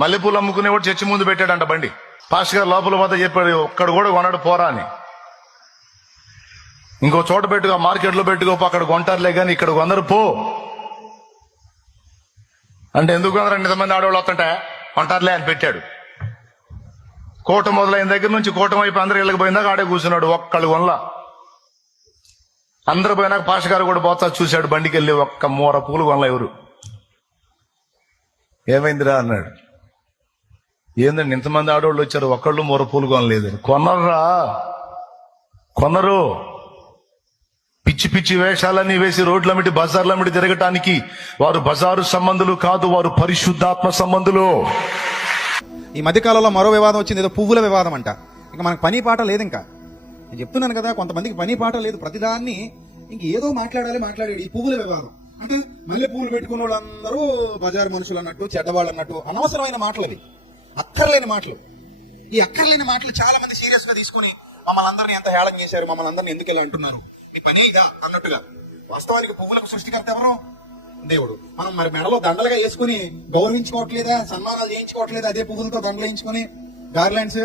మల్లెపూలు అమ్ముకునేవాడు చర్చి ముందు పెట్టాడంట బండి. పాస్టర్ గారు లోపల వద్ద చెప్పాడు, ఒక్కడు కూడా కొన్నాడు పోరా అని. ఇంకో చోట పెట్టుకో, మార్కెట్లో పెట్టుకోపో, అక్కడ కొంటారులే కానీ ఇక్కడ కొందరు పో అంటే ఎందుకు కొందరు ఇంతమంది ఆడవాళ్ళు వస్తుంటే కొంటారులే అని పెట్టాడు. కోట మొదలైన దగ్గర నుంచి కూటమి వైపు అందరూ ఇళ్ళకి పోయిందాక ఆడే కూర్చున్నాడు. ఒక్కళ్ళు కొనలా. అందరు పోయినాక పాస్టర్ గారు కూడా పోతా చూశాడు, బండికి వెళ్ళి ఒక్క మూర పూలు కొనలా ఎవరు. ఏమైందిరా అన్నాడు. ఏందండి ఇంతమంది ఆడవాళ్ళు వచ్చారు, ఒక్కళ్ళు మూర పూలు కొనలేదు. కొనర్రా, కొనరు. పిచ్చి పిచ్చి వేషాలన్నీ వేసి రోడ్లమిటి బజార్లమిటి తిరగటానికి వారు బజారు సంబంధులు కాదు, వారు పరిశుద్ధాత్మ సంబంధులు. ఈ మధ్యకాలంలో మరో వివాదం వచ్చింది, ఏదో పువ్వుల వివాదం అంట. ఇంకా మనకు పని పాట లేదు. ఇంకా నేను చెప్తున్నాను కదా, కొంతమందికి పని పాట లేదు, ప్రతిదాన్ని ఇంక ఏదో మాట్లాడాడు. ఈ పువ్వుల వివాదం అంటే మళ్ళీ పువ్వులు పెట్టుకున్న వాళ్ళందరూ బజారు మనుషులు అన్నట్టు, చెడ్డవాళ్ళు అన్నట్టు, అనవసరమైన మాటలు అవి, అక్కర్లేని మాటలు. ఈ అక్కర్లేని మాటలు చాలా మంది సీరియస్ గా తీసుకుని మమ్మల్ని అందరినీ ఎంత హేళన చేశారు, మమ్మల్ని అందరినీ ఎందుకు ఇలా అంటున్నారు, ఈ పనిగా అన్నట్టుగా. వాస్తవానికి పువ్వులకు సృష్టికర్త ఎవరు? దేవుడు. మనం మరి మెడలో దండలుగా వేసుకుని గౌరవించుకోవట్లేదా, సన్మానాలు చేయించుకోవట్లేదా? అదే పువ్వులతో దండలు వేయించుకుని గార్లాండ్స్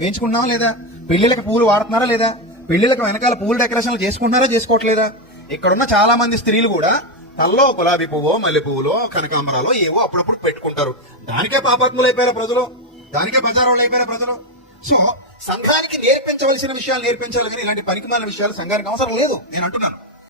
వేయించుకుంటున్నావా లేదా? పెళ్లిళ్ళకి పువ్వులు వాడుతున్నారా లేదా? పెళ్లిళ్ళకి వెనకాల పువ్వులు డెకరేషన్లు చేసుకుంటున్నారా, చేసుకోవట్లేదా? ఇక్కడున్న చాలా మంది స్త్రీలు కూడా తల్లో గులాబీ పువ్వో, మల్లె పువ్వులో, కనకాంబరాలో ఏవో అప్పుడప్పుడు పెట్టుకుంటారు. దానికే పాపాత్ములు అయిపోయారు ప్రజలు, దానికే బజారు వాళ్ళు అయిపోయారు ప్రజలు. సో సంఘానికి నేర్పించవలసిన విషయాలు నేర్పించాలి కానీ ఇలాంటి పనికిమాలిన విషయాలు సంఘానికి అవసరం లేదు నేను అంటున్నాను.